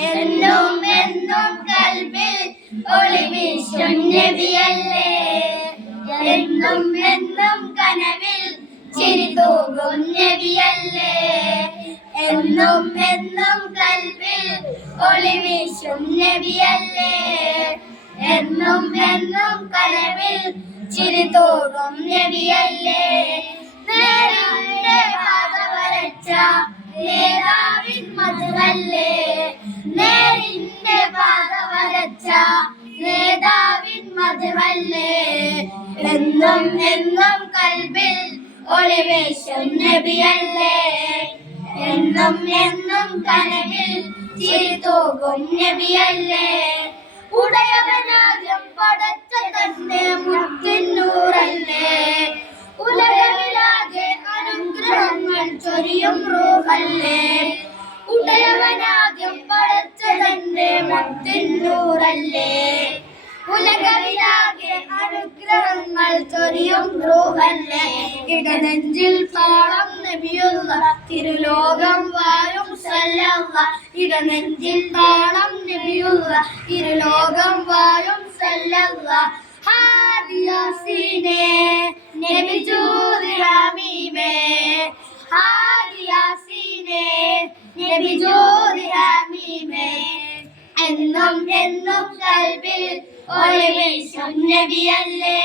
എന്നും എന്നും കൽവിൽ ഒളിവീശും നബിയല്ലേ എന്നും എന്നും കനവിൽ ചിരി തൂകും നബിയല്ലേ എന്നും എന്നും കൽവിൽ ഒളിവീശും നബിയല്ലേ എന്നും എന്നും കനവിൽ ചിരി തൂകും നബിയല്ലേ നേരിന്റെ പാത വരച്ച നേതാവിൻ മധുവല്ലേ എന്നും എന്നും കൽബിൽ ഒളിവേശം നബിയല്ലേ. എന്നും എന്നും കനവിൽ ചിരിതോകും നബിയല്ലേ. ഉടയവനാകും പടച്ച തന്നെ മുത്തിനൂറല്ലേ. ഉലകമിലാകെ അനുഗ്രഹങ്ങൾ ചൊരിയും റൂഹല്ലേ. ഉടയവനാകും പടച്ച തന്നെ മുത്തിനൂറല്ലേ. അനുഗ്രഹങ്ങൾ ഇടനെഞ്ചിൽ തിരുലോകം വാഴും സല്ലല്ല. ഇടനെഞ്ചിൽ താളം നബിയുള്ള തിരുലോകം വാഴും സല്ലല്ല. ഹാദിയാസീനെ ഹാദിയാസീനെ നബി എന്നും എന്നും കൽവിൽ ഒളിവീശും നബിയല്ലേ.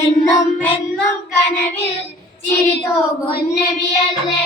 എന്നും എന്നും കനവിൽ ചിരി തോകും നബിയല്ലേ. അസ്സലാമു അലൈക്കും